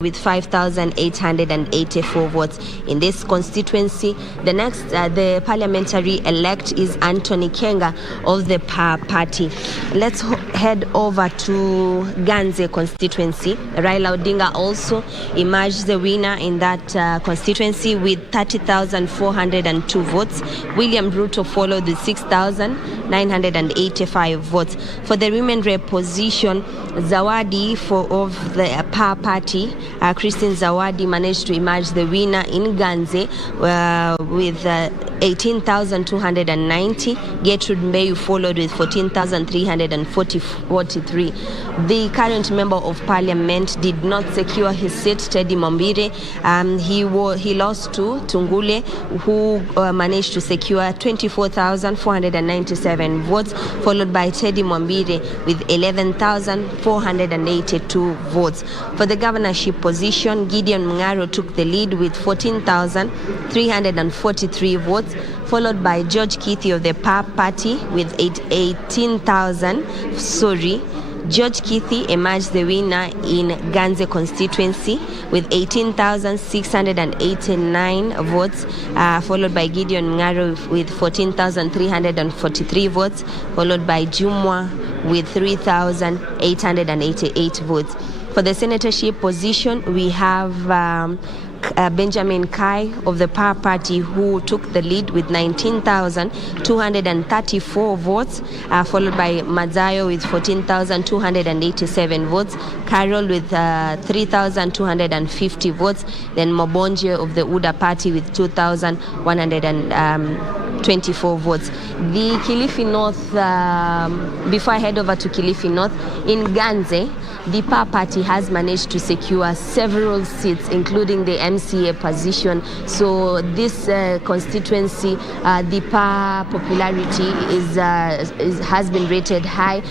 with 5,884 votes in this constituency. The next, the parliamentary elect is Anthony Kenga of the PA party. Let's head over to Ganze constituency. Raila Odinga also emerged the winner in that constituency with 30,402 votes. William Ruto followed with 6,985 votes. For the women rep position, Zawadi of the PA party, Christine Zawadi managed to emerge the winner in Ganze with 18,290. Gertrude Mbeyu followed with 14,343. The current member of parliament did not secure his seat, Teddy Mombire. He lost to Tungule, who managed to secure 24,497 votes, followed by Teddy Mombire with 11,482 votes. For the governorship position, Gideon Mungaro took the lead with 14,343 votes, followed by George Kithi of the PA party with 18,000. George Kithi emerged the winner in Ganze constituency with 18,689 votes, followed by Gideon Mungaro with 14,343 votes, followed by Jumwa with 3,888 votes. For the senatorship position, we have Benjamin Kai of the PA party, who took the lead with 19,234 votes, followed by Mazayo with 14,287 votes, Carol with 3,250 votes, then Mobonje of the UDA party with 2,124 votes. The Kilifi North, before I head over to Kilifi North, in Ganze, the PA party has managed to secure several seats, including the MCA position. So this constituency, the PA popularity has been rated high,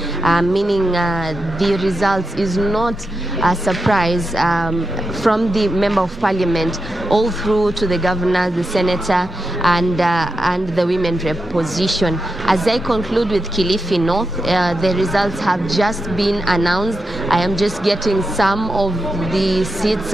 meaning the results is not a surprise from the member of parliament all through to the governor, the senator, and the women rep position. As I conclude with Kilifi North, the results have just been announced. I am just getting some of the seats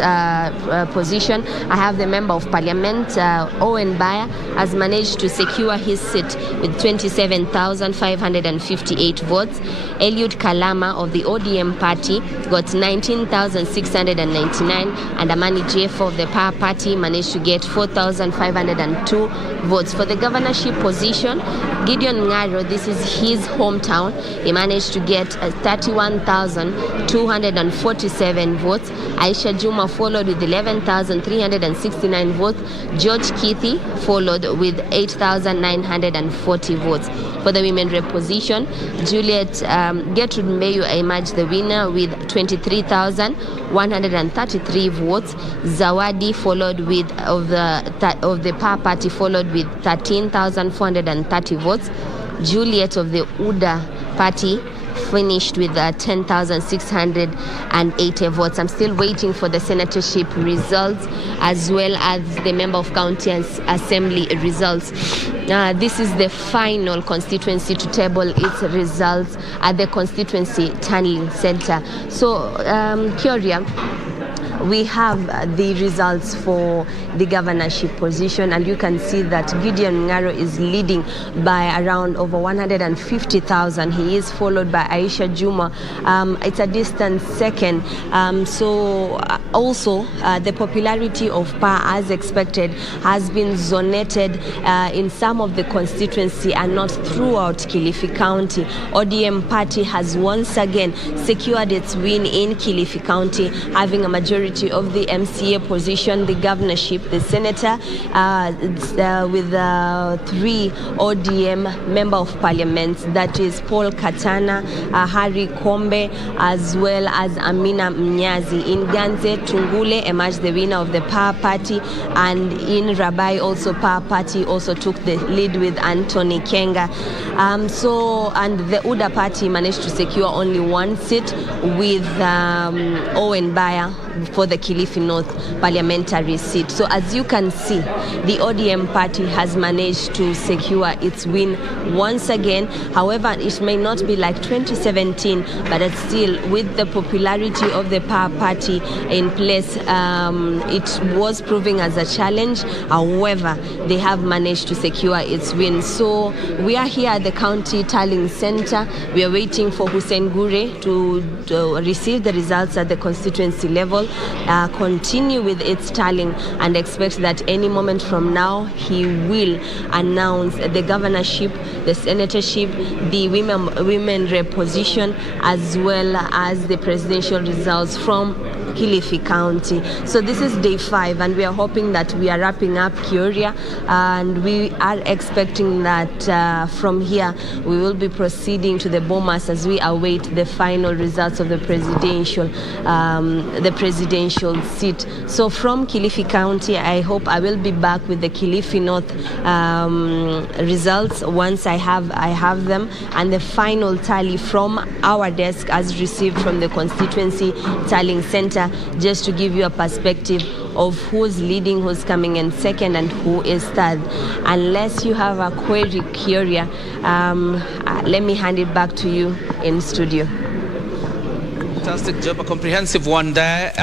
position. I have the member of parliament, Owen Baya, has managed to secure his seat with 27,558 votes. Eliud Kalama of the ODM party got 19,699, and Amani Jeffo of the PA party managed to get 4,502 votes. For the governorship position, Gideon Mungaro, this is his hometown, he managed to get 31,247 votes. Aisha Juma followed with 11,369 votes. George Kithi followed with 8,940 votes. For the women rep position, Gertrude Mbeyu emerged the winner with 23,133 votes. Zawadi followed with of the PA party followed with 13,430 votes. Juliet of the UDA party finished with 10,680 votes. I'm still waiting for the senatorship results as well as the member of county assembly results. This is the final constituency to table its results at the constituency tunneling center. So, Kyoria, we have the results for the governorship position, and you can see that Gideon Mungaro is leading by around over 150,000. He is followed by Aisha Juma. It's a distant second. Also, the popularity of PA, as expected, has been zonated in some of the constituency and not throughout Kilifi County. ODM party has once again secured its win in Kilifi County, having a majority of the MCA position, the governorship, the senator, with 3 ODM member of parliament, that is Paul Katana, Harry Kombe, as well as Amina Mnyazi. In Ganze, Tungule emerged the winner of the PA party, and in Rabai also PA party also took the lead with Anthony Kenga. And the UDA party managed to secure only one seat with Owen Baya for the Kilifi North parliamentary seat. So as you can see, the ODM party has managed to secure its win once again. However, it may not be like 2017, but it's still, with the popularity of the Power Party in place, it was proving as a challenge. However, they have managed to secure its win. So we are here at the county tallying center. We are waiting for Hussein Gure to receive the results at the constituency level, continue with its tallying, and expect that any moment from now he will announce the governorship, the senatorship, the women rep position, as well as the presidential results from Kilifi County. So this is day 5, and we are hoping that we are wrapping up Kioria, and we are expecting that from here we will be proceeding to the Bomas as we await the final results of the presidential seat. So from Kilifi County, I hope I will be back with the Kilifi North results once I have them, and the final tally from our desk as received from the constituency tallying center, just to give you a perspective of who's leading, who's coming in second, and who is third. Unless you have a query, Kioria, let me hand it back to you in studio. Fantastic job, a comprehensive one there.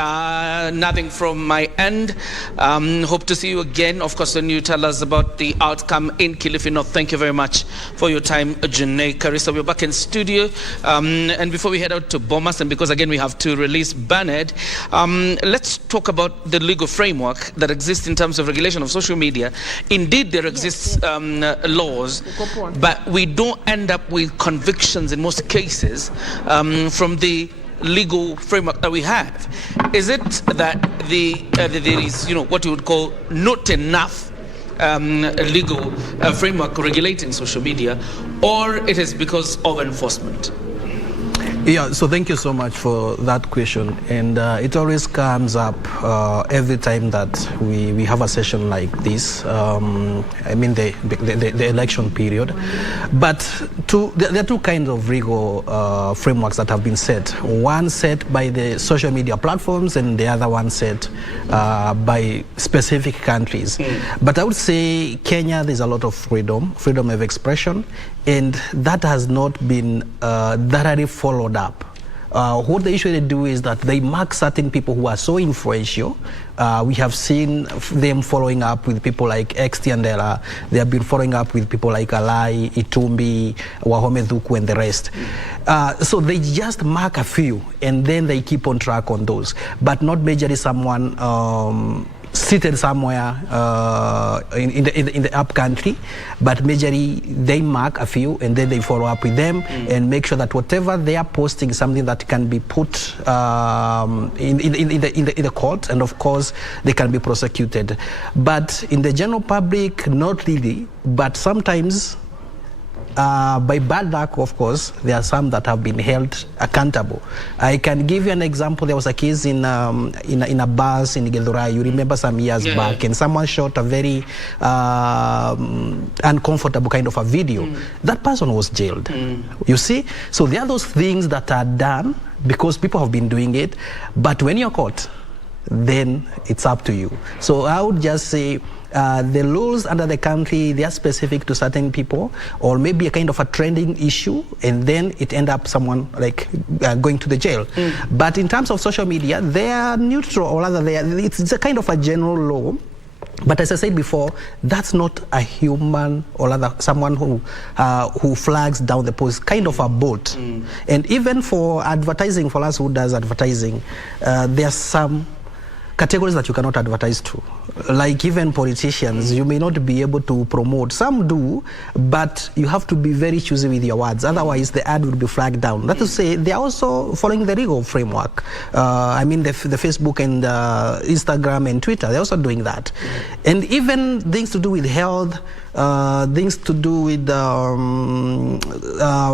Nothing from my end. Hope to see you again, of course, when you tell us about the outcome in Kilifi North. Thank you very much for your time, Janae. Carissa, we're back in studio. And before we head out to Bomas, and because again we have to release Bernard, let's talk about the legal framework that exists in terms of regulation of social media. Indeed, there exists laws, but we don't end up with convictions in most cases from the legal framework that we have. Is it that there is, what you would call not enough legal framework regulating social media, or it is because of enforcement? Yeah, so thank you so much for that question. And it always comes up every time that we have a session like this, I mean the election period. But there are two kinds of legal frameworks that have been set. One set by the social media platforms, and the other one set by specific countries. But I would say Kenya, there's a lot of freedom of expression, and that has not been thoroughly followed up. What they usually do is that they mark certain people who are so influential. We have seen them following up with people like Tiandela. They have been following up with people like Alai, Itumbi, Wahome Dhuku, and the rest. So they just mark a few, and then they keep on track on those, but not majorly someone seated somewhere in the up country, but majorly they mark a few, and then they follow up with them and make sure that whatever they are posting is something that can be put in the court, and of course they can be prosecuted. But in the general public, not really. But sometimes, by bad luck, of course, there are some that have been held accountable. I can give you an example. There was a case in a bus in Githurai, you remember, some years back, and someone shot a very uncomfortable kind of a video. That person was jailed. You see? So there are those things that are done because people have been doing it, but when you're caught, then it's up to you. So I would just say, the laws under the country, they are specific to certain people, or maybe a kind of a trending issue, and then it end up someone like going to the jail. But in terms of social media, they are neutral, or rather it's a kind of a general law. But as I said before, that's not a human, or rather someone who flags down the post, kind of a bot. And even for advertising, for us who does advertising, there are some categories that you cannot advertise to. Like even politicians, you may not be able to promote. Some do, but you have to be very choosy with your words. Otherwise, the ad will be flagged down. That is to say, they are also following the legal framework. I mean, the Facebook and Instagram and Twitter, they're also doing that. And even things to do with health, things to do with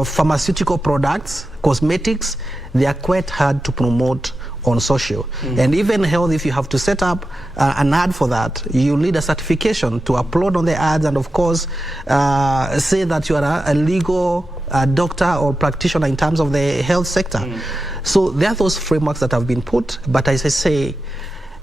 pharmaceutical products, cosmetics, they are quite hard to promote on social. And even health, if you have to set up an ad for that, you need a certification to upload on the ads, and of course say that you are a legal doctor or practitioner in terms of the health sector. So there are those frameworks that have been put, but as I say,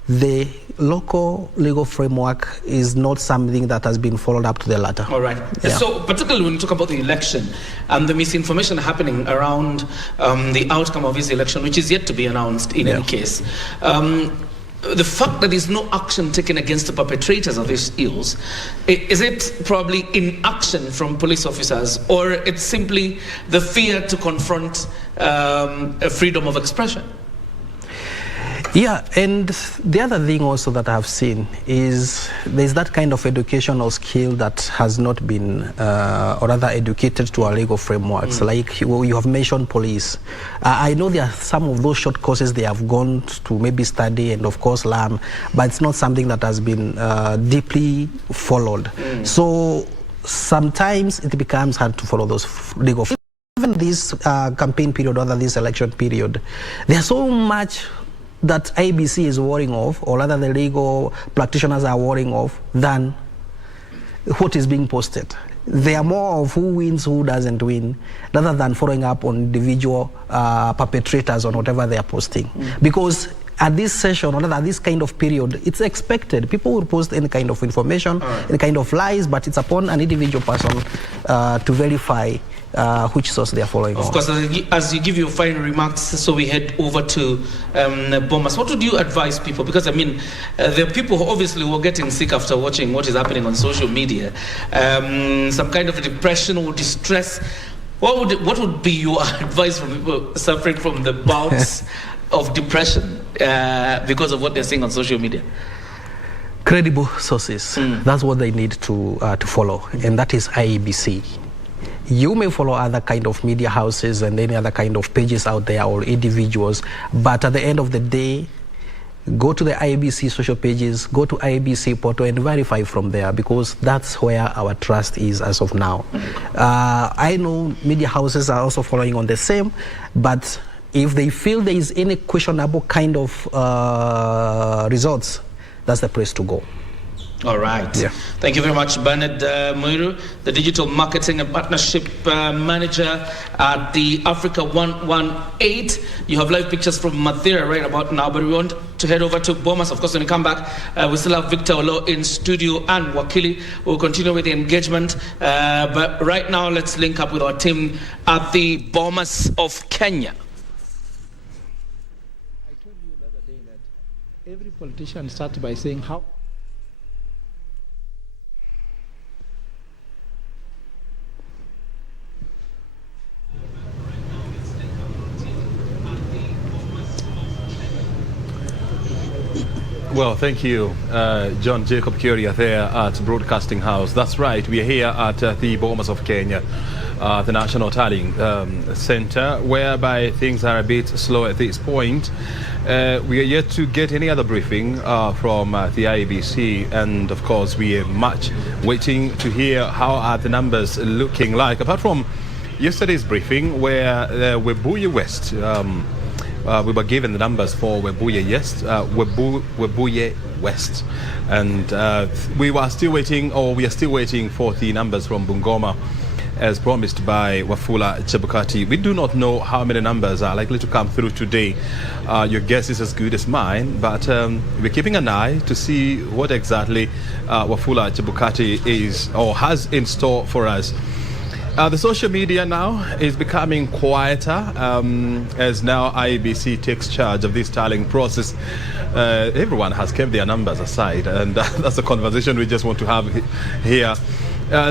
the local legal framework is not something that has been followed up to the latter. All right. Yeah. So particularly when you talk about the election and the misinformation happening around the outcome of this election, which is yet to be announced in any case, the fact that there's no action taken against the perpetrators of these ills, is it probably inaction from police officers, or it's simply the fear to confront freedom of expression? Yeah, and the other thing also that I've seen is there's that kind of educational skill that has not been, or rather educated to our legal frameworks. Like you have mentioned police. I know there are some of those short courses they have gone to maybe study and of course learn, but it's not something that has been deeply followed. So sometimes it becomes hard to follow those legal. Even this campaign period, or this election period, there's so much that IBC is worrying of, or rather the legal practitioners are worrying of, than what is being posted. They are more of who wins, who doesn't win, rather than following up on individual perpetrators on whatever they are posting. Because at this session, or at this kind of period, it's expected. People will post any kind of information, any kind of lies, but it's upon an individual person to verify which source they are following. Of course, as you give your final remarks, so we head over to Bomas. What would you advise people? Because I mean, there are people who obviously were getting sick after watching what is happening on social media. Some kind of depression or distress. What would be your advice for people suffering from the bouts of depression because of what they're seeing on social media? Credible sources. That's what they need to follow, and that is IEBC. You may follow other kind of media houses and any other kind of pages out there, or individuals, but at the end of the day, go to the IEBC social pages, go to IEBC portal and verify from there, because that's where our trust is as of now. I know media houses are also following on the same, but if they feel there is any questionable kind of results, that's the place to go. All right. Yeah. Thank you very much, Bernard Muiru, the Digital Marketing and Partnership Manager at the Africa 118. You have live pictures from Mathira right about now, but we want to head over to Bomas. Of course, when we come back, we still have Victor Olo in studio and Wakili. We'll continue with the engagement. But right now, let's link up with our team at the Bomas of Kenya. I told you the other day that every politician starts by saying how. Well, thank you, John Jacob Curia there at Broadcasting House. That's right, we are here at the Bomas of Kenya, the National Tallying Center, whereby things are a bit slow at this point. We are yet to get any other briefing from the IEBC, and of course we are much waiting to hear how are the numbers looking like. Apart from yesterday's briefing where Webuye West, we were given the numbers for Webuye West, and we are still waiting for the numbers from Bungoma, as promised by Wafula Chebukati. We do not know how many numbers are likely to come through today. Your guess is as good as mine, but we're keeping an eye to see what exactly Wafula Chebukati is or has in store for us. The social media now is becoming quieter as now IEBC takes charge of this tallying process. Everyone has kept their numbers aside, and that's a conversation we just want to have here.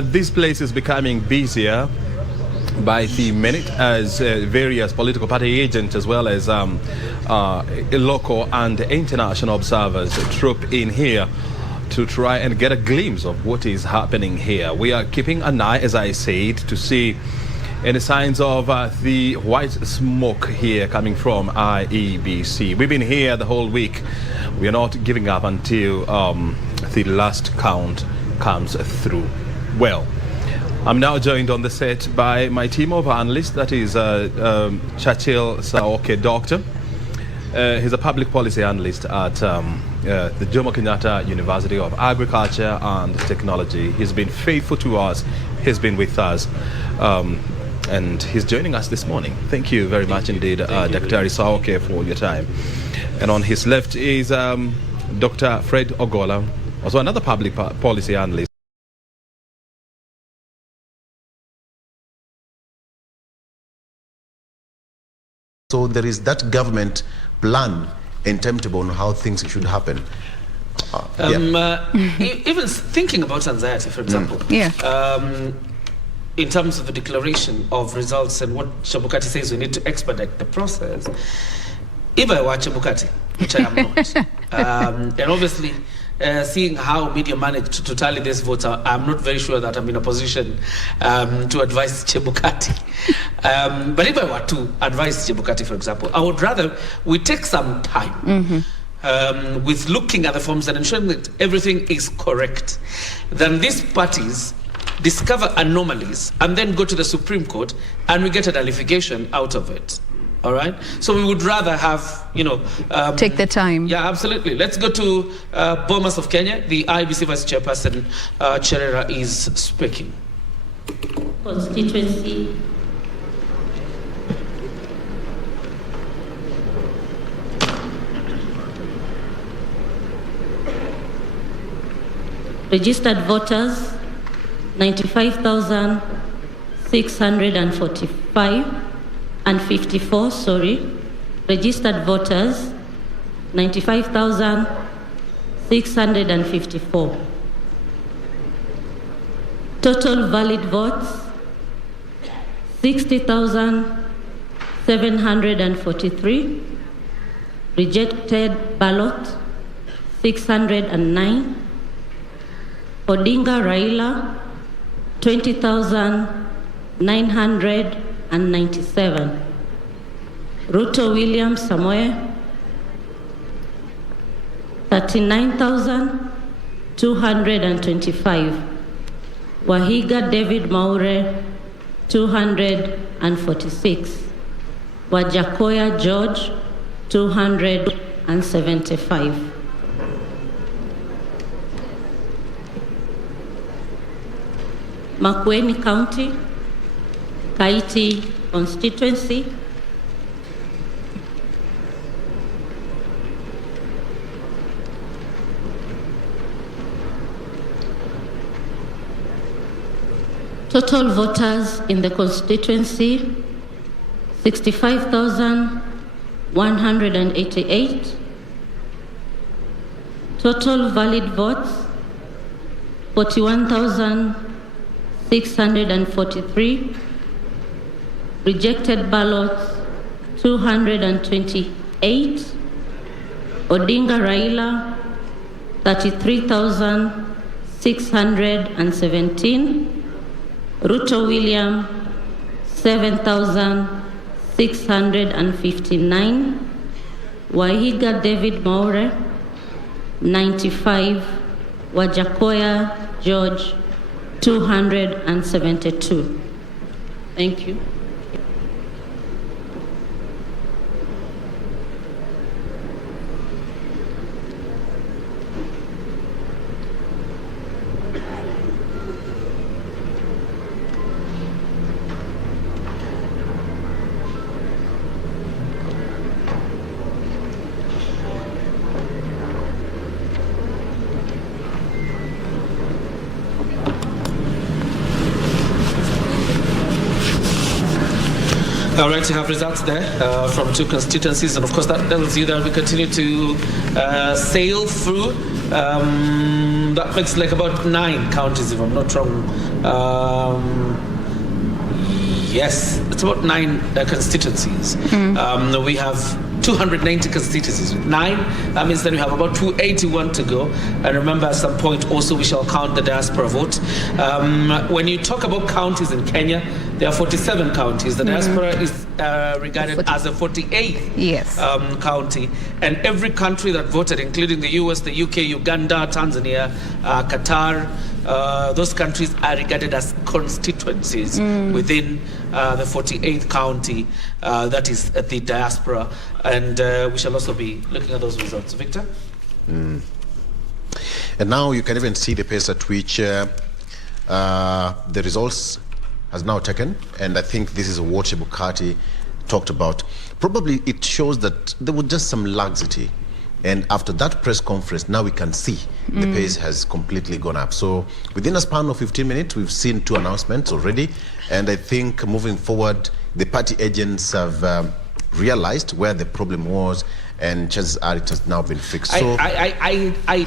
This place is becoming busier by the minute as various political party agents as well as local and international observers troop in here to try and get a glimpse of what is happening here. We are keeping an eye, as I said, to see any signs of the white smoke here coming from IEBC. We've been here the whole week. We are not giving up until the last count comes through. Well, I'm now joined on the set by my team of analysts, that is Churchill Saoke Doctor. He's a public policy analyst at the Jomo Kenyatta University of Agriculture and Technology. He's been faithful to us. He's been with us and he's joining us this morning. Thank you very much indeed, Dr. Isaoke, for your time. And on his left is Dr. Fred Ogola, also another public policy analyst. So there is that government plan and timetable on how things should happen. Even thinking about anxiety, for example, in terms of the declaration of results and what Chebukati says we need to expedite the process, if I were Chebukati, which I am not, and obviously seeing how media managed to tally these votes, I'm not very sure that I'm in a position to advise Chebukati. But if I were to advise Chebukati, for example, I would rather we take some time with looking at the forms and ensuring that everything is correct, than these parties discover anomalies and then go to the Supreme Court and we get a nullification out of it. All right. So we would rather have, take the time. Yeah, absolutely. Let's go to Bomas of Kenya. The IBC Vice Chairperson, Cherera, is speaking. Constituency. Registered voters, 95,645. And 54, registered voters, 95,654. Total valid votes, 60,743. Rejected ballot, 609. Odinga Raila, 20,997. Ruto William Samoe, 39,225. Wahiga David Maure, 246. Wajakoya George, 275. Makueni County, Kaiti constituency, total voters in the constituency, 65,188. Total valid votes, 41,643. Rejected ballots, 228. Odinga Raila, 33,617. Ruto William, 7,659. Wahiga David Maure, 95. Wajakoya George, 272. Thank you. All right, you have results there from two constituencies, and of course that tells you that we continue to sail through. That makes like about 9 counties, if I'm not wrong. Yes, it's about 9 constituencies. We have 290 constituencies with 9. That means that we have about 281 to go. And remember, at some point also we shall count the diaspora vote. When you talk about counties in Kenya, there are 47 counties. The diaspora is regarded as a 48th county. And every country that voted, including the US, the UK, Uganda, Tanzania, Qatar, those countries are regarded as constituencies within the 48th county, that is the diaspora. And we shall also be looking at those results. Victor? And now you can even see the pace at which the results has now taken, and I think this is what Chebukati talked about. Probably it shows that there was just some laxity. And after that press conference, now we can see the pace has completely gone up. So within a span of 15 minutes, we've seen 2 announcements already. And I think moving forward, the party agents have realized where the problem was, and chances are it has now been fixed. So I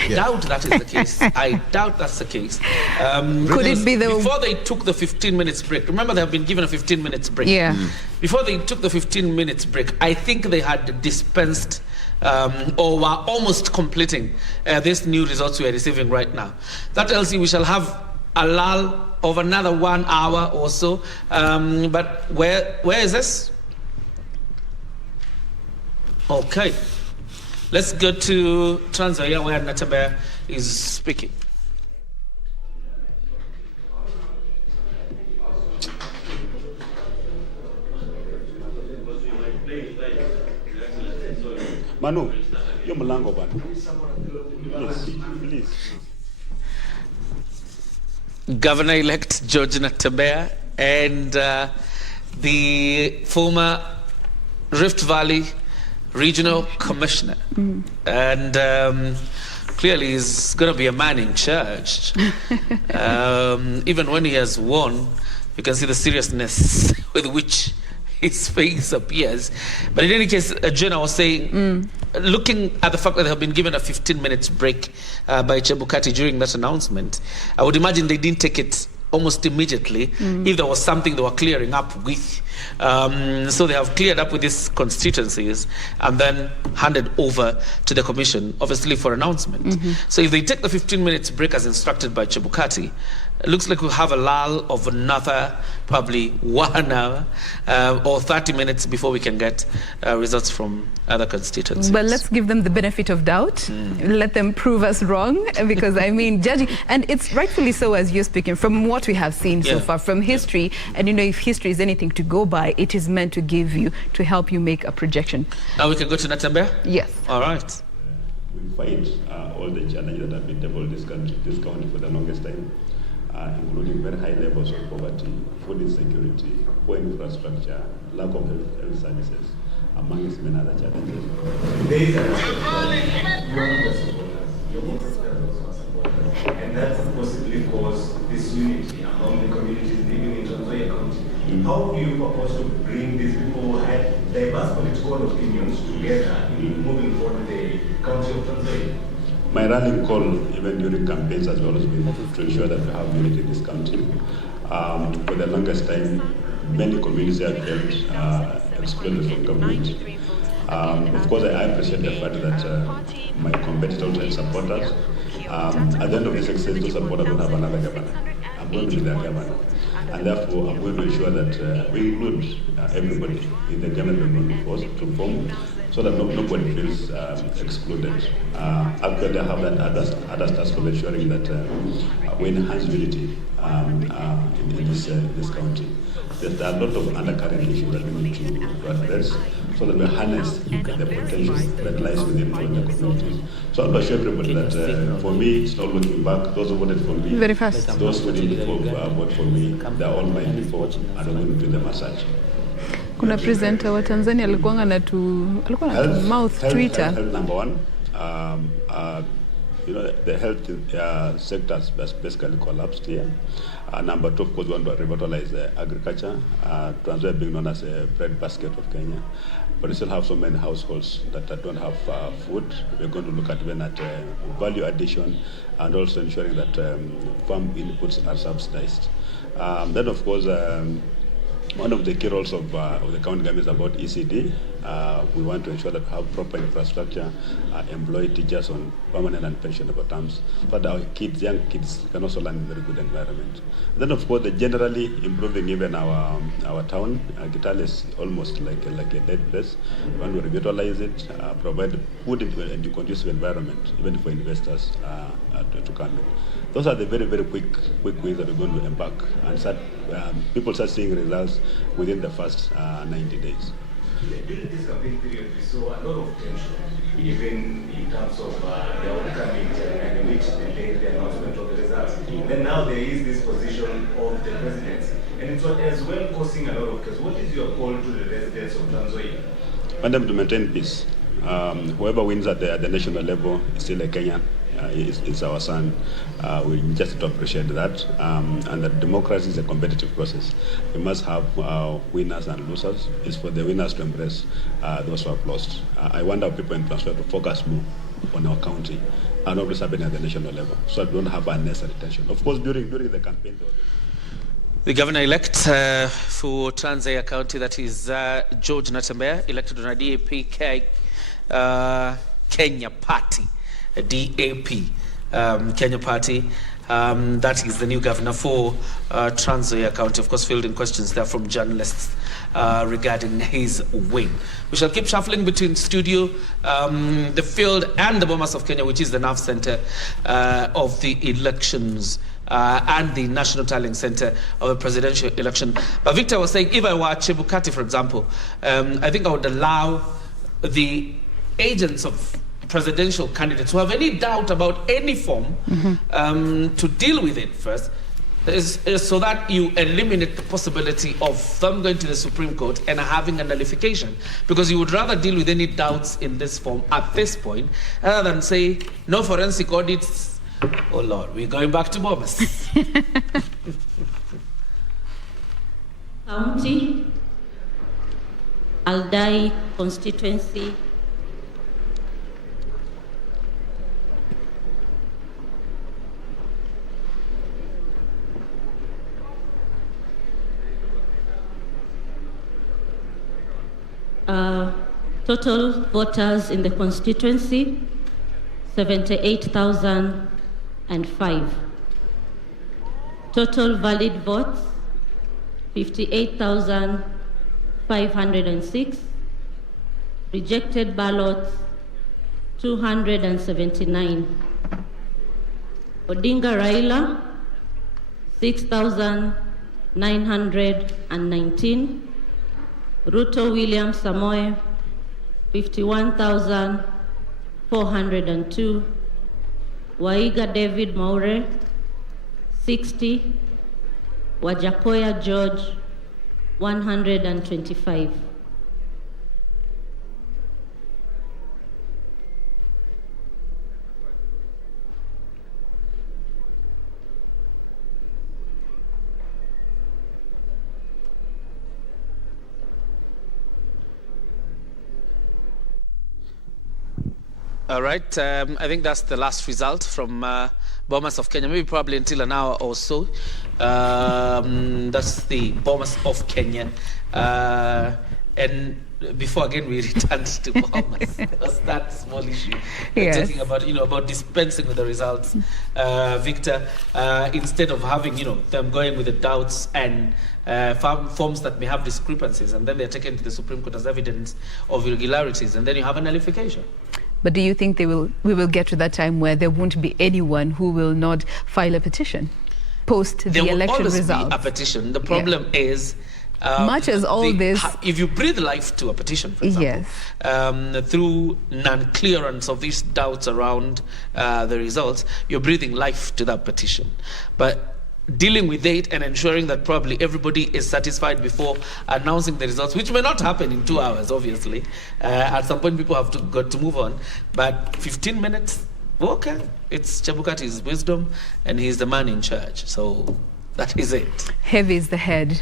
doubt that is the case. I doubt that's the case. Could it be the... Before they took the 15 minutes break, remember they have been given a 15 minutes break. Yeah. Before they took the 15 minutes break, I think they had dispensed or were almost completing these new results we are receiving right now. That tells you we shall have a lull of another 1 hour or so. But where is this? Okay. Let's go to Trans Nzoia, where Natembeya is speaking. Manu, you're Mulango, please. Governor-elect George Natembeya and the former Rift Valley Regional Commissioner. And clearly he's going to be a man in charge. Even when he has won, you can see the seriousness with which his face appears. But in any case, Jenna was saying, looking at the fact that they have been given a 15 minutes break by Chebukati during that announcement, I would imagine they didn't take it almost immediately if there was something they were clearing up with. So they have cleared up with these constituencies and then handed over to the commission, obviously for announcement. So if they take the 15 minutes break as instructed by Chebukati, it looks like we'll have a lull of another probably 1 hour or 30 minutes before we can get results from other constituencies. But let's give them the benefit of doubt. Let them prove us wrong, because I mean, judging, and it's rightfully so as you're speaking, from what we have seen so far, from history, and you know, if history is anything to go by, it is meant to give you, to help you make a projection. Now we can go to Natembeya? Yes. All right. We fight all the challenges that have been tabled this county for the longest time, including very high levels of poverty, food insecurity, poor infrastructure, lack of health services, amongst many other challenges. There is an aspect that you are the supporters, your supporters also supporters, and that possibly caused disunity among the communities living in Trans Nzoia County. How do you propose to bring these people who had diverse political opinions together in moving forward the county of Trans Nzoia? My rallying call, even during campaigns, has always been to ensure that we have unity in this country. For the longest time, many communities have felt excluded from government. Of course, I appreciate the fact that my competitors and supporters, at the end of this exercise, those supporters don't have another governor. I'm going to be their governor. And therefore, I'm going to ensure that we include everybody in the government we're going to form, so that nobody feels excluded. Actually, I have that other task of ensuring that we enhance unity in this county. There are a lot of undercurrent issues that we need to address, so that we harness the potential that lies within the communities. So I'm assure everybody that for me, it's not looking back. Those who voted for me, very fast. Those who didn't vote for me, they're all mine before, and I'm going to do them as such. Kuna presenter wa Tanzania alikuwa na mouth Twitter. Health number one. You know, the health sector has basically collapsed here. Number two, of course, we want to revitalize agriculture. Trans Nzoia being known as a bread basket of Kenya. But we still have so many households that don't have food. We're going to look at even at value addition and also ensuring that farm inputs are subsidized. Then, of course, one of the key roles of the county government is about ECD. We want to ensure that we have proper infrastructure, employ teachers on permanent and pensionable terms, so that our kids, young kids, can also learn in a very good environment. Then, of course, generally improving even our town. Kitale is almost like a dead place. We want to revitalize it, provide good and conducive environment, even for investors to come in. Those are the very, very quick ways that we're going to embark and start. People start seeing results within the first 90 days. During this campaign period, we saw a lot of tension, even in terms of the outcome and which delayed the announcement of the results. And then now there is this position of the president and it's as well causing a lot of chaos. What is your call to the residents of Trans Nzoia? Want them to maintain peace. Whoever wins at the national level is still a Kenyan. It's our son. We just need to appreciate that. And that democracy is a competitive process. We must have winners and losers. It's for the winners to embrace those who have lost. I want our people in Trans Nzoia to focus more on our county and not what's happening at the national level, so we don't have unnecessary tension. Of course, during the campaign, the governor-elect for Trans Nzoia County, that is George Natembeya, elected on a DAP Kenya Party, a DAP Kenya Party. That is the new governor for Trans Nzoia County. Of course, fielding questions there from journalists regarding his win. We shall keep shuffling between studio, the field, and the Bomas of Kenya, which is the nerve center of the elections and the national tallying center of the presidential election. But Victor was saying, if I were Chebukati, for example, I think I would allow the agents of presidential candidates who have any doubt about any form to deal with it first, is so that you eliminate the possibility of them going to the Supreme Court and having a nullification, because you would rather deal with any doubts in this form at this point rather than say no forensic audits. Oh Lord, we're going back to Bomas. County, Aldai constituency, total voters in the constituency, 78,005. Total valid votes, 58,506. Rejected ballots, 279. Odinga Raila, 6,919. Ruto William Samoe, 51,402. Waiga David Maure, 60. Wajakoya George, 125. All right, I think that's the last result from Bomas of Kenya, maybe probably until an hour or so. That's the Bomas of Kenya. And before again we returned to Bomas, that's that small issue. Yes. Talking about, about dispensing with the results. Victor, instead of having, them going with the doubts and forms that may have discrepancies, and then they're taken to the Supreme Court as evidence of irregularities, and then you have a nullification. But do you think we will get to that time where there won't be anyone who will not file a petition post the election results? There will always be a petition. The problem is, much as all this, if you breathe life to a petition, for example, through non-clearance of these doubts around the results, you're breathing life to that petition. But dealing with it and ensuring that probably everybody is satisfied before announcing the results, which may not happen in 2 hours, obviously. At some point, people have got to move on. But 15 minutes, okay. It's Chebukati's wisdom, and he's the man in charge. So that is it. Heavy is the head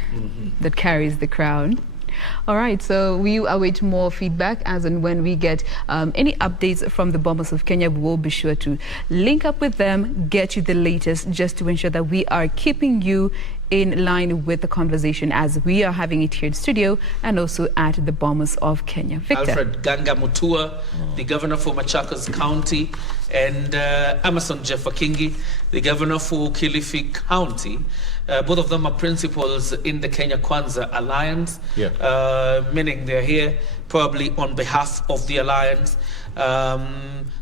that carries the crown. All right, so we await more feedback as and when we get any updates from the Bomas of Kenya. We will be sure to link up with them, get you the latest, just to ensure that we are keeping you in line with the conversation as we are having it here in studio and also at the Bomas of Kenya. Victor. Alfred Ganga Mutua, the governor for Machakos County, and Amason Jeffa Kingi, the governor for Kilifi County. Both of them are principals in the Kenya Kwanza Alliance, meaning they're here probably on behalf of the alliance,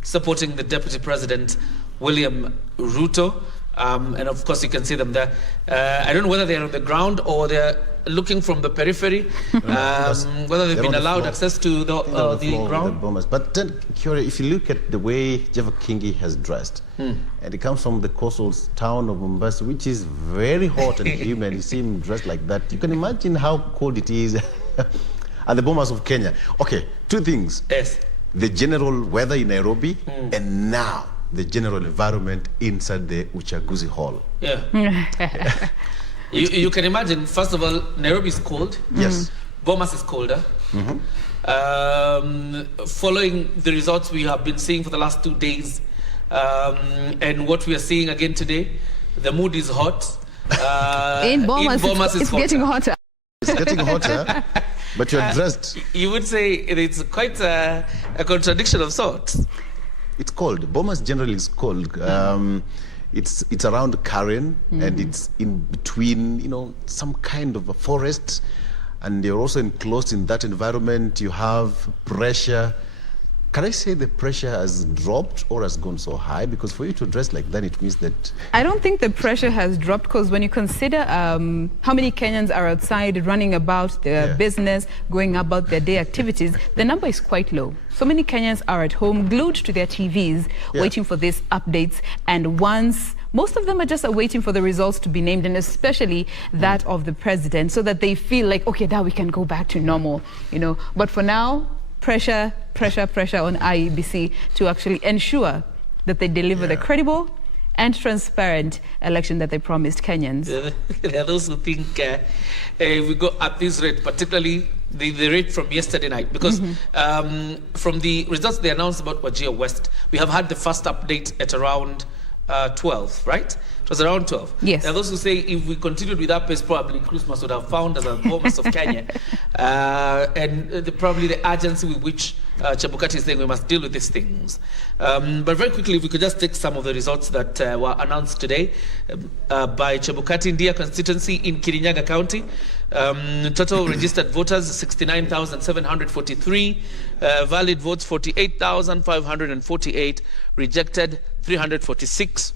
supporting the Deputy President, William Ruto. And of course, you can see them there. I don't know whether they're on the ground or they're looking from the periphery, whether they've been allowed access to the ground. But then, Kyori, if you look at the way Jeff Kingi has dressed, and he comes from the coastal town of Mombasa, which is very hot and humid, you see him dressed like that, you can imagine how cold it is at the Bomas of Kenya. Okay, two things. Yes. The general weather in Nairobi, and now the general environment inside the Uchaguzi Hall. Yeah. You can imagine, first of all, Nairobi is cold. Yes. Bomas is colder. Following the results we have been seeing for the last 2 days, and what we are seeing again today, the mood is hot. In Bomas, it's getting hotter. It's getting hotter, but you're dressed. You would say it's quite a contradiction of sorts. It's cold. Bomas generally is cold. It's around Karen, and it's in between, some kind of a forest, and you're also enclosed in that environment. You have pressure. Can I say the pressure has dropped or has gone so high? Because for you to dress like that, it means that... I don't think the pressure has dropped, because when you consider how many Kenyans are outside running about their business, going about their day activities, the number is quite low. So many Kenyans are at home, glued to their TVs, waiting for these updates. And most of them are just waiting for the results to be named, and especially that of the president, so that they feel like, okay, now we can go back to normal, But for now, pressure on IEBC to actually ensure that they deliver the credible and transparent election that they promised Kenyans. There are those who think if we go at this rate, particularly the rate from yesterday night, because from the results they announced about Wajir West, we have had the first update at around 12, right? It was around 12. Yes. There are those who say if we continued with that pace, probably Christmas would have found us a Bomas of Kenya. And probably the urgency with which Chebukati is saying we must deal with these things. But very quickly, if we could just take some of the results that were announced today by Chebukati India constituency in Kirinyaga County. Total registered voters 69,743, valid votes 48,548, rejected 346.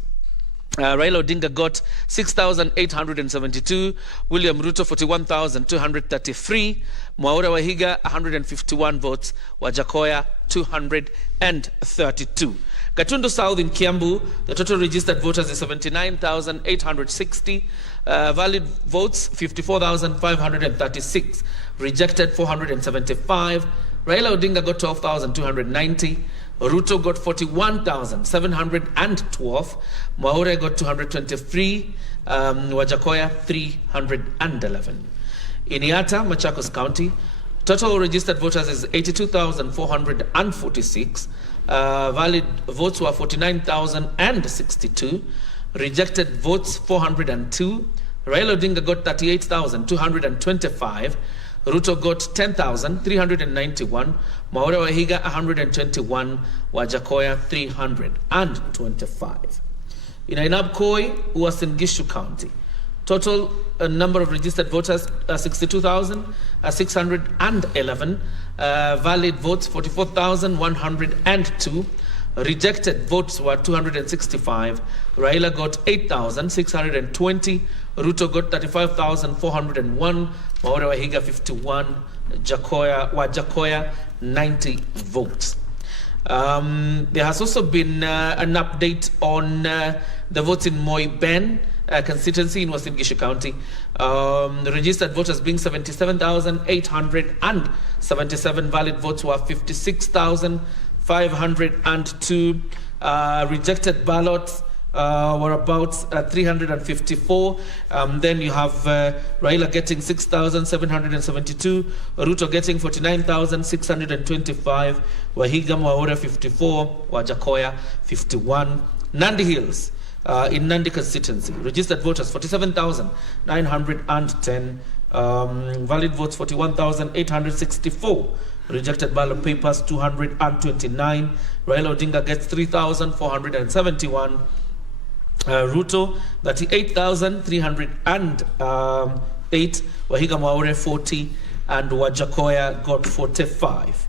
Raila Odinga got 6,872, William Ruto 41,233, Mwaura Wahiga 151 votes, Wajakoya 232. Gatundu South in Kiambu, the total registered voters is 79,860, valid votes 54,536, rejected 475. Raila Odinga got 12,290. Ruto got 41,712. Mwaure got 223. Wajakoya 311. In Iata, Machakos County, total registered voters is 82,446. Valid votes were 49,062. Rejected votes 402. Raila Odinga got 38,225. Ruto got 10,391, Mwaura Wahiga 121, Wajakoya 325. In Ainab Koi, Uasin Gishu County, total number of registered voters 62,611, valid votes 44,102, rejected votes were 265. Raila got 8,620. Ruto got 35,401. Mwaura Wahiga 51. Wajakoya 90 votes. There has also been an update on the votes in Moi Ben constituency in Uasin Gishu County. The registered voters being 77,877. Valid votes were 56,502. Rejected ballots were about 354. Then you have Raila getting 6,772, Ruto getting 49,625, Wahiga Mwaura 54, Wajakoya 51. Nandi Hills in Nandi constituency, registered voters 47,910, valid votes 41,864. Rejected ballot papers 229. Raila Odinga gets 3,471. Ruto 38,308. Wahiga Mwaure 40, and Wajakoya got 45.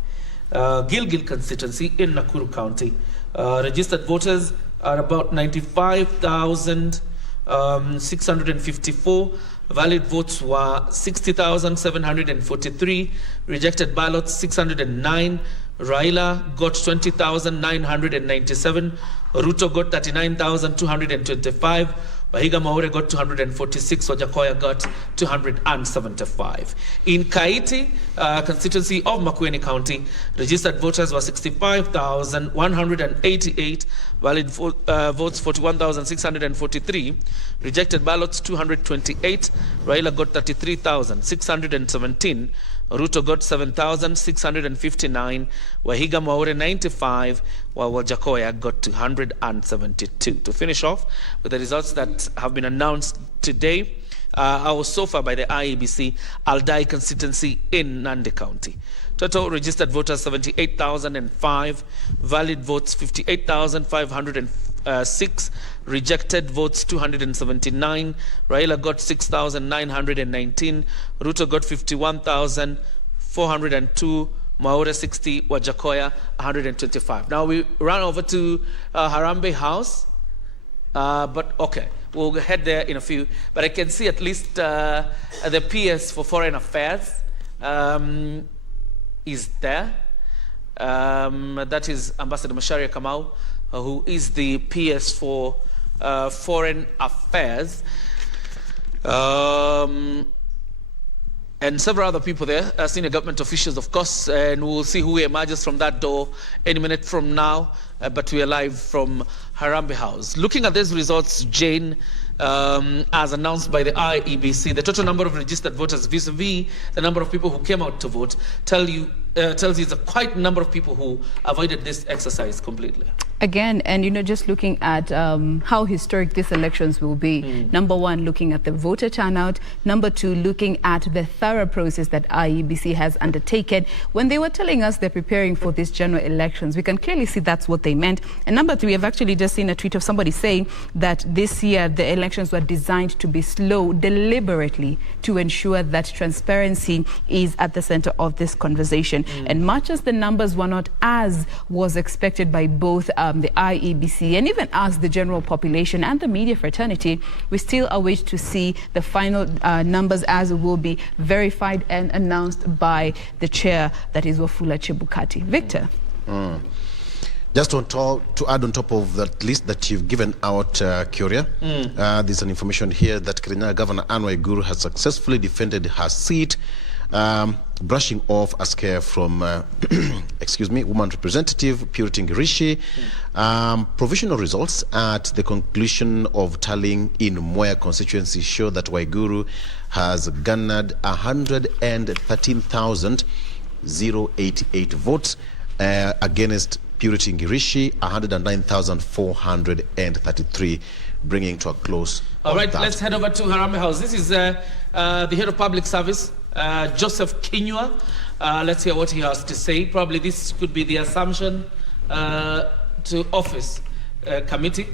Gilgil constituency in Nakuru County, registered voters are about 95,654. Valid votes were 60,743. Rejected ballots 609. Raila got 20,997. Ruto got 39,225. Wahiga Maure got 246, Wajakoya got 275. In Kaiti, constituency of Makueni County, registered voters were 65,188, valid votes 41,643, rejected ballots 228, Raila got 33,617, Ruto got 7,659, Wahiga Maure 95, while Wajakoya got 272. To finish off with the results that have been announced today, so far by the IEBC, Aldai constituency in Nandi County. Total registered voters 78,005, valid votes 58,506, rejected votes 279. Raila got 6,919, Ruto got 51,402, Maure 60, Wajakoya 125. Now we run over to Harambee House, but okay, we'll head there in a few. But I can see at least the PS for Foreign Affairs is there. That is Ambassador Macharia Kamau, who is the PS for Foreign Affairs. And several other people there, senior government officials, of course, and we'll see who emerges from that door any minute from now. But we are live from Harambee House. Looking at these results, Jane, as announced by the IEBC, the total number of registered voters vis-a-vis the number of people who came out to vote tells you it's a quite number of people who avoided this exercise completely. Again, and just looking at how historic these elections will be. Number one, looking at the voter turnout. Number two, looking at the thorough process that IEBC has undertaken. When they were telling us they're preparing for these general elections, we can clearly see that's what they meant. And number three, I've actually just seen a tweet of somebody saying that this year the elections were designed to be slow deliberately to ensure that transparency is at the center of this conversation. And much as the numbers were not as was expected by both the IEBC and even us, the general population and the media fraternity, we still await to see the final numbers as it will be verified and announced by the chair, that is Wafula Chebukati. Victor. Just to add on top of that list that you've given out, Curia, there's an information here that Kirinyaga Governor Anne Waiguru has successfully defended her seat, brushing off a scare from, woman representative Purity Ngirishi. Provisional results at the conclusion of tallying in Mwea constituency show that Waiguru has garnered 113,088 votes against Purity Ngirishi 109,433, bringing to a close. All right, let's head over to Harambee House. This is the head of public service, Joseph Kinyua. Let's hear what he has to say. Probably this could be the assumption to office committee.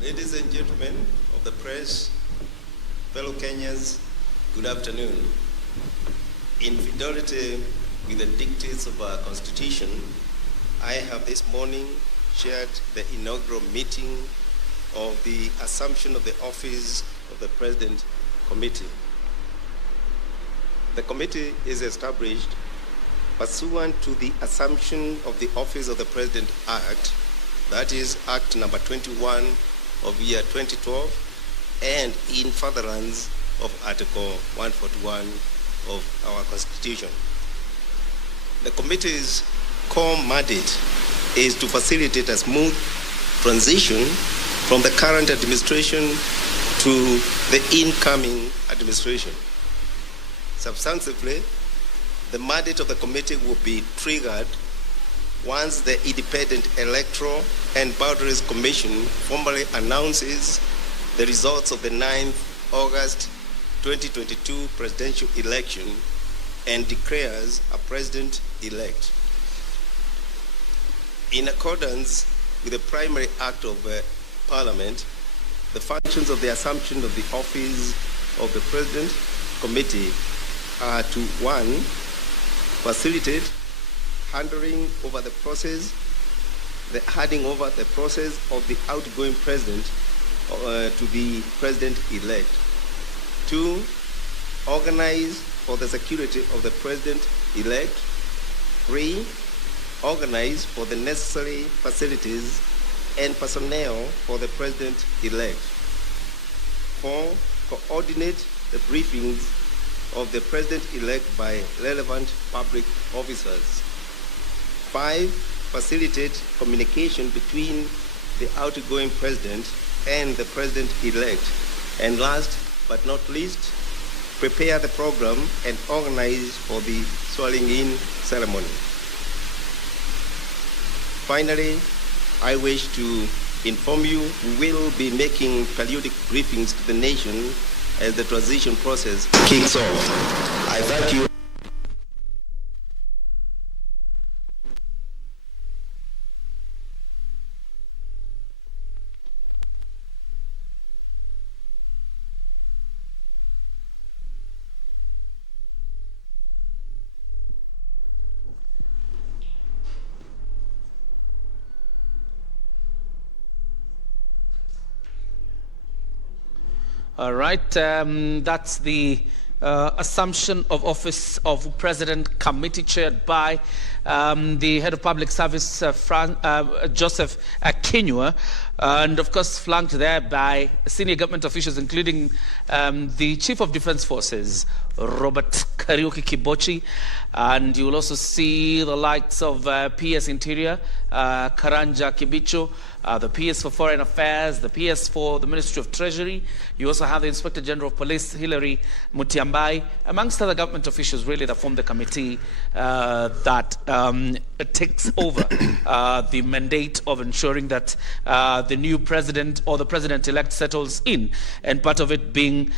Ladies and gentlemen of the press, fellow Kenyans, good afternoon. In fidelity with the dictates of our constitution, I have this morning chaired the inaugural meeting of the Assumption of the Office of the President Committee. The committee is established pursuant to the Assumption of the Office of the President Act, that is Act number 21 of year 2012, and in furtherance of Article 141 of our Constitution. The committee's core mandate is to facilitate a smooth transition from the current administration to the incoming administration. Substantively, the mandate of the committee will be triggered once the Independent Electoral and Boundaries Commission formally announces the results of the 9th August 2022 presidential election and declares a president-elect. In accordance with the primary act of Parliament, the functions of the assumption of the office of the President Committee are to 1, facilitate handing over the process of the outgoing President to the President-elect. 2, organize for the security of the President-elect. 3, organize for the necessary facilities and personnel for the President-elect. 4, coordinate the briefings of the President-elect by relevant public officers. 5, facilitate communication between the outgoing President and the President-elect. And last but not least, prepare the program and organize for the swearing-in ceremony. Finally, I wish to inform you we will be making periodic briefings to the nation as the transition process kicks off. I thank you. All right, that's the assumption of office of President Committee chaired by the Head of Public Service, Joseph Akinwa, and of course flanked there by senior government officials, including the Chief of Defense Forces, Robert Kariuki Kibochi, and you will also see the likes of PS Interior, Karanja Kibicho, the PS for Foreign Affairs, the PS for the Ministry of Treasury. You also have the Inspector General of Police, Hilary Mutiambai, amongst other government officials really that form the committee that takes over the mandate of ensuring that the new president or the president-elect settles in, and part of it being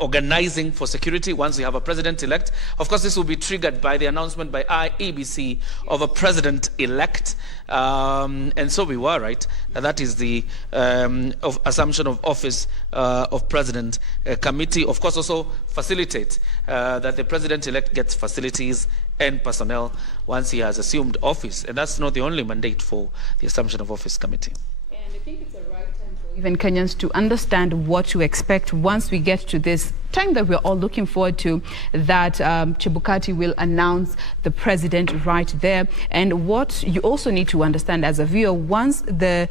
organizing for security once you have a president-elect. Of course, this will be triggered by the announcement by IEBC of a president-elect, and so we were, right? That is the assumption of office of President Committee. Of course, also facilitate that the president-elect gets facilities and personnel once he has assumed office. And that's not the only mandate for the Assumption of Office Committee. And I think it's the right time for even Kenyans to understand what to expect once we get to this time that we're all looking forward to, that Chebukati will announce the president right there. And what you also need to understand as a viewer, once the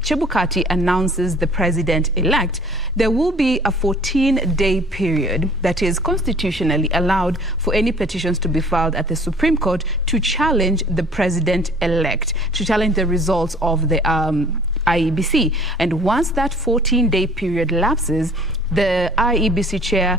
Chebukati announces the president-elect, there will be a 14-day period that is constitutionally allowed for any petitions to be filed at the Supreme Court to challenge the president-elect, to challenge the results of the IEBC. And once that 14-day period lapses, the IEBC chair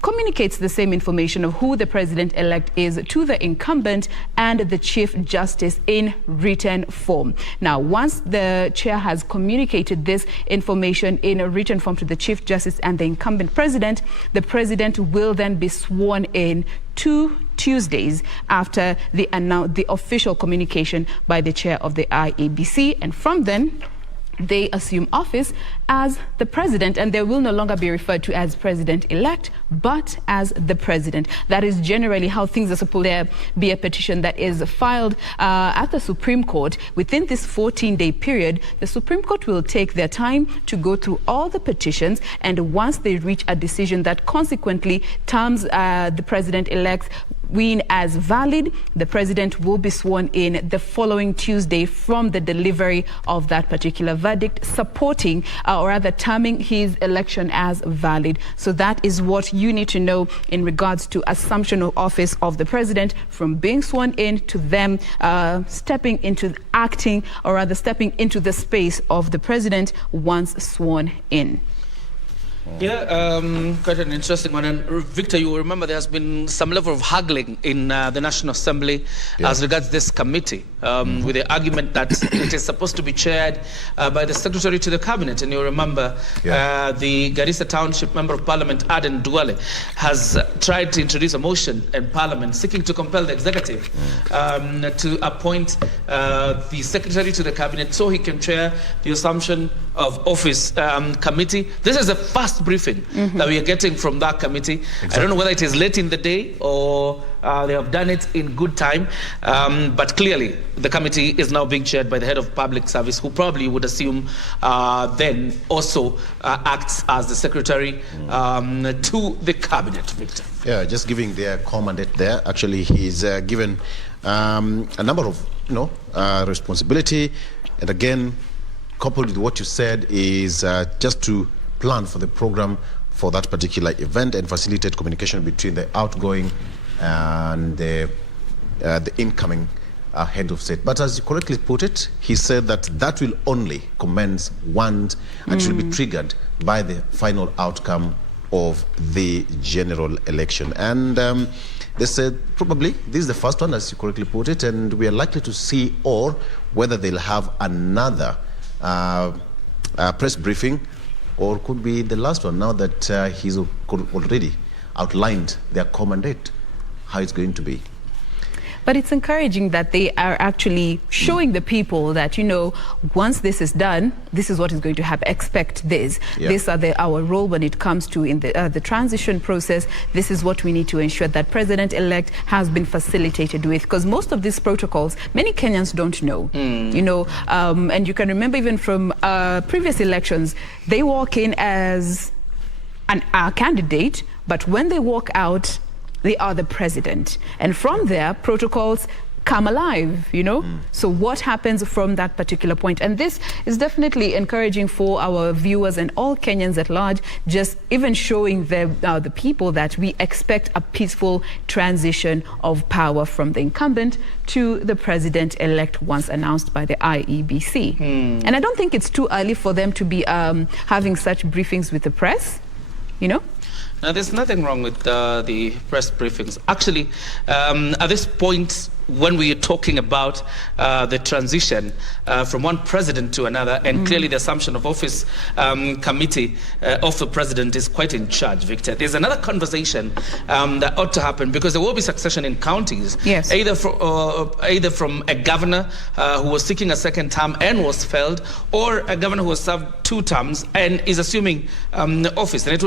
communicates the same information of who the president-elect is to the incumbent and the Chief Justice in written form. Now, once the chair has communicated this information in a written form to the Chief Justice and the incumbent president, the president will then be sworn in 2 Tuesdays after the official communication by the chair of the IEBC, and from then they assume office as the president, and they will no longer be referred to as president-elect, but as the president. That is generally how things are supposed to be. A petition that is filed at the Supreme Court within this 14-day period. The Supreme Court will take their time to go through all the petitions, and once they reach a decision that consequently terms the president-elect win as valid, the president will be sworn in the following Tuesday from the delivery of that particular verdict, supporting or rather terming his election as valid. So that is what you need to know in regards to assumption of office of the president, from being sworn in to them stepping into acting, or rather stepping into the space of the president once sworn in. Yeah, quite an interesting one. And Victor, you remember there has been some level of haggling in the National Assembly as regards this committee, with the argument that it is supposed to be chaired by the Secretary to the Cabinet. And you remember the Garissa Township Member of Parliament, Aden Duale, has tried to introduce a motion in Parliament seeking to compel the Executive to appoint the Secretary to the Cabinet so he can chair the Assumption of Office Committee. This is the first briefing that we are getting from that committee. I don't know whether it is late in the day or they have done it in good time, but clearly the committee is now being chaired by the head of public service, who probably would assume then also acts as the secretary to the cabinet. Victor. Yeah, just giving their commandate there. Actually, he's given a number of responsibility, and again, coupled with what you said, is just to plan for the program for that particular event and facilitate communication between the outgoing and the incoming head of state. But as you correctly put it, he said that will only commence once and should be triggered by the final outcome of the general election. And they said probably this is the first one, as you correctly put it, and we are likely to see or whether they'll have another press briefing, or could be the last one, now that he's already outlined their commandate, how it's going to be. But it's encouraging that they are actually showing the people that, once this is done, this is what is going to happen. Expect this. Yeah. These are our role when it comes to in the transition process. This is what we need to ensure that President-elect has been facilitated with. Because most of these protocols, many Kenyans don't know. And you can remember even from previous elections, they walk in as a candidate, but when they walk out, they are the president. And from there, protocols come alive, So what happens from that particular point? And this is definitely encouraging for our viewers and all Kenyans at large, just even showing the people that we expect a peaceful transition of power from the incumbent to the president-elect once announced by the IEBC. And I don't think it's too early for them to be having such briefings with the press, Now, there's nothing wrong with the press briefings. Actually, at this point, when we are talking about the transition from one president to another, and clearly the Assumption of Office Committee of the President is quite in charge, Victor. There's another conversation that ought to happen, because there will be succession in counties, either from a governor who was seeking a second term and was failed, or a governor who has served 2 terms and is assuming office. And it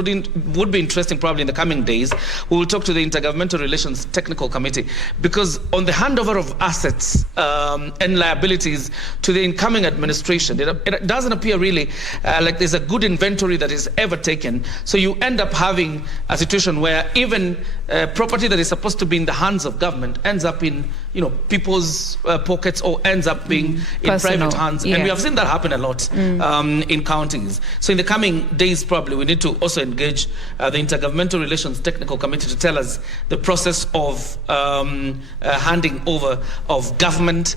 would be interesting probably in the coming days. We will talk to the Intergovernmental Relations Technical Committee, because on the handover of assets and liabilities to the incoming administration, it doesn't appear really like there's a good inventory that is ever taken. So you end up having a situation where even property that is supposed to be in the hands of government ends up in people's pockets, or ends up being in private hands. And we have seen that happen a lot in counties. So in the coming days, probably we need to also engage the Intergovernmental Relations Technical Committee to tell us the process of handing over of government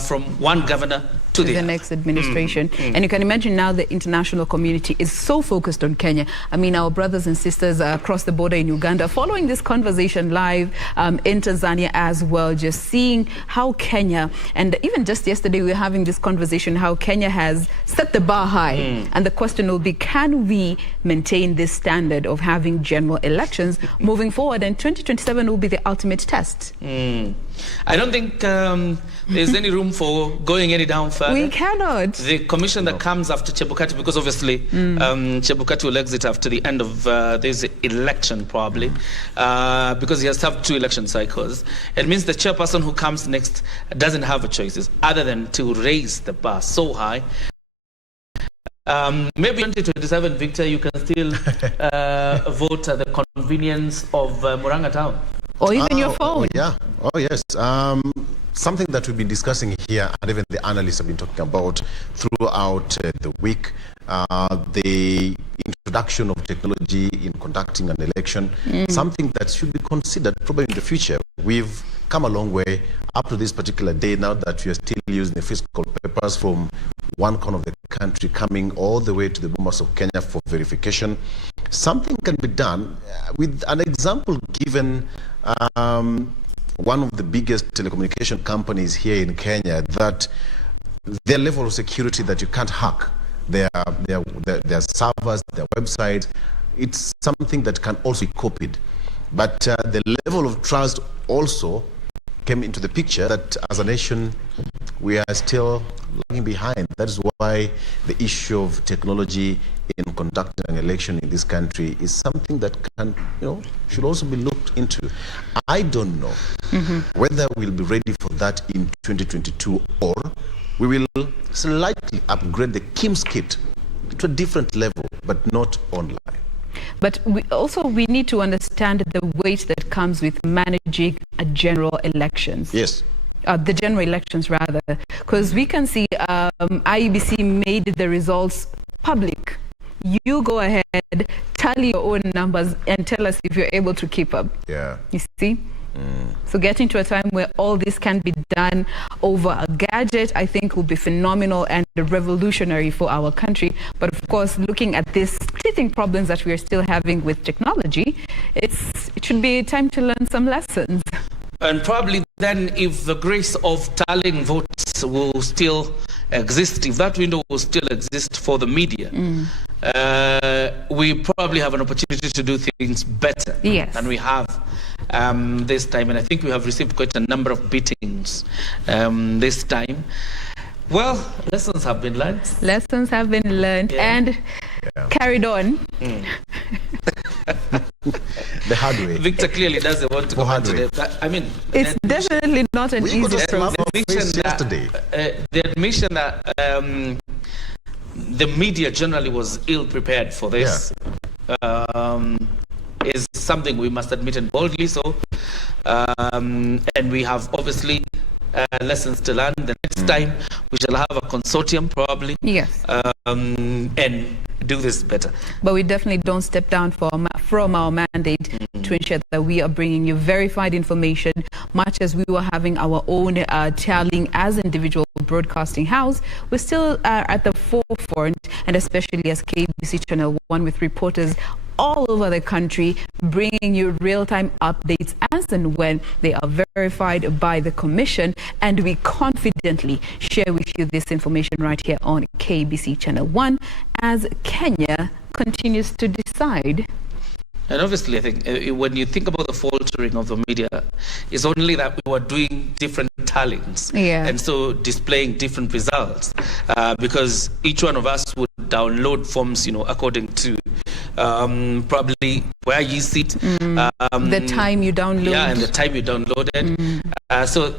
from one governor to the next administration. And you can imagine now the international community is so focused on Kenya. I mean, our brothers and sisters across the border in Uganda, following this conversation live in Tanzania as well, just seeing how Kenya, and even just yesterday we were having this conversation, how Kenya has set the bar high. And the question will be, can we maintain this standard of having general elections moving forward? And 2027 will be the ultimate test. I don't think there's any room for going any down further. We cannot. The commission that comes after Chebukati, because obviously Chebukati will exit after the end of this election probably, because he has to have 2 election cycles. It means the chairperson who comes next doesn't have a choice other than to raise the bar so high. Maybe 2027, Victor, you can still vote at the convenience of Murang'a town. Or even your phone. Oh yes. Something that we've been discussing here, and even the analysts have been talking about throughout the week, the introduction of technology in conducting an election, something that should be considered probably in the future. We've come a long way up to this particular day now that we are still people using the physical papers from one corner of the country coming all the way to the bombers of Kenya for verification. Something can be done with an example given one of the biggest telecommunication companies here in Kenya, that their level of security that you can't hack, their servers, their websites, it's something that can also be copied. But the level of trust also came into the picture that as a nation we are still lagging behind. That is why the issue of technology in conducting an election in this country is something that can, should also be looked into. I don't know whether we'll be ready for that in 2022, or we will slightly upgrade the KIMS kit to a different level, but not online. But we need to understand the weight that comes with managing a general elections. Yes. The general elections, rather, because we can see IEBC made the results public. You go ahead, tally your own numbers, and tell us if you're able to keep up. Yeah. You see? So getting to a time where all this can be done over a gadget, I think will be phenomenal and revolutionary for our country. But of course, looking at these teething problems that we are still having with technology, it should be time to learn some lessons. And probably then, if the grace of tallying votes will still exist, if that window will still exist for the media, we probably have an opportunity to do things better than we have this time. And I think we have received quite a number of beatings this time. Well, lessons have been learned. Lessons have been learned and carried on. The hard way. Victor clearly doesn't want to comment today. I mean, it's definitely not an easy process. The admission that the media generally was ill prepared for this is something we must admit, and boldly so. And we have obviously lessons to learn. The next time we shall have a consortium probably. Yes. And do this better. But we definitely don't step down from our mandate to ensure that we are bringing you verified information, much as we were having our own tallying as individual broadcasting house. We're still at the forefront, and especially as KBC Channel 1, with reporters all over the country bringing you real-time updates as and when they are verified by the Commission, and we confidently share with you this information right here on KBC Channel 1 as Kenya continues to decide. And obviously, I think when you think about the faltering of the media, it's only that we were doing different tallings and so displaying different results, because each one of us would download forms, according to probably where you sit, the time you download, and the time you downloaded. So